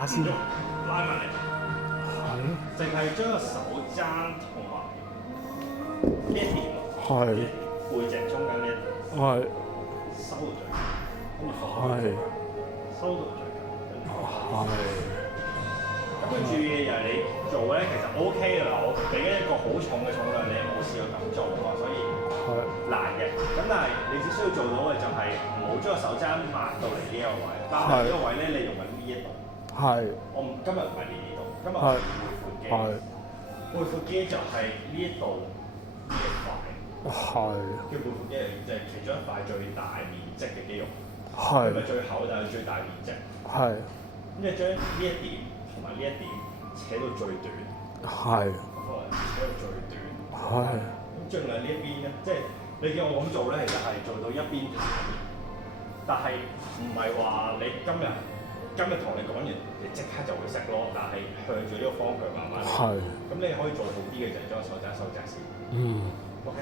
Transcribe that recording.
下先。拉埋嚟，係。淨係將個手踭同埋呢一點，係。背脊中間呢一點係。收到最緊，跟住放開，係。收到最緊，跟住放開。係。咁佢注意嘅就係你做咧，其實 OK 㗎啦。我俾一個好重嘅重量，你冇試過咁做啊嘛，所以難嘅。咁但係你只需要做到嘅就係唔好將個手踭抹到嚟呢一個位，但係呢個位咧你用緊呢一度。係。今日唔係練呢度，今日係練背闊肌。係。背闊肌就係呢一度呢一塊。係。叫背闊肌就係其中一塊最大面積嘅肌肉。係。唔係最厚，但係最大面積。係。咁就將呢一點同埋呢一點扯到最短。係。扯到最短。係。咁盡量呢一邊咧，即係你叫我咁做咧，其實係做到一邊彈，但係唔係話你今日同你講完，你即刻就會識咯。但係向住呢個方向慢慢嚟。係。咁你可以做好啲嘅就係將手踭收窄先。嗯。OK。